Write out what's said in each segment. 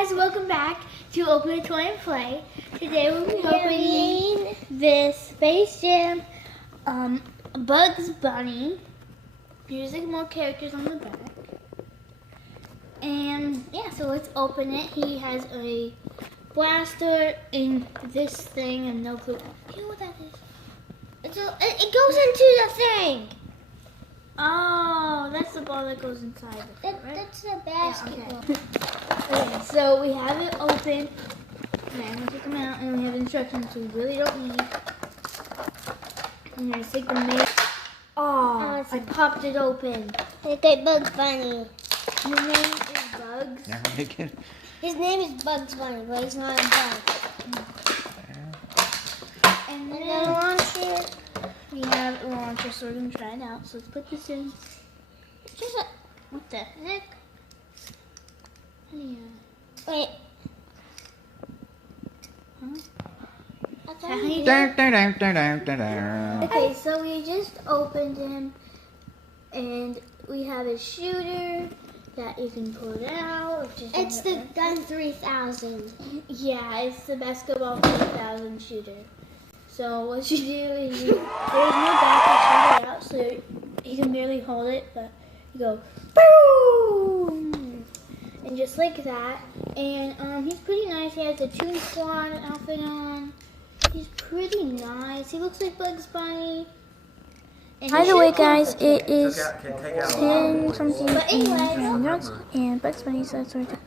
guys, welcome back to Open a Toy and Play. Today we'll be opening this Space Jam Bugs Bunny. There's like more characters on the back. And yeah, so let's open it. He has a blaster in this thing and no clue. You know what that is? It goes into the thing. Oh, that's the ball that goes inside the thing, right? That's the basketball. Yeah, okay, so we have it open. Okay, I'm gonna take them out, and we have instructions we really don't need. I'm gonna take the main. Oh, I popped it open. It's like Bugs Bunny. His name is Bugs. Now make it. His name is Bugs Bunny, but he's not a bug. And And then then launch it. we have a launcher, so we're gonna try it out. So let's put this in. Just a, What the heck? Yeah. wait. Huh? That's How all you you do do. it? Da-da-da-da-da-da. Okay, so we just opened him, and we have a shooter that you can pull it out. Which is It's the Gun 3000. Yeah, it's the basketball 3000 shooter. So what you do is there's no back to shoot it out, so you can barely hold it, but you go boom, and just like that. And he's pretty nice. He has a Toon Squad outfit on. He's pretty nice. He looks like Bugs Bunny. And By he the way, should come guys, with it is Can take out 10 something But anyway, and Bugs Bunny says right there.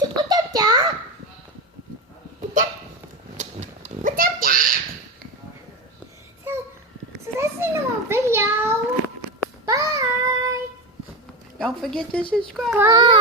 What's up, Doc? What's up, Doc? So that's the end of our video. Bye. Don't forget to subscribe. Bye.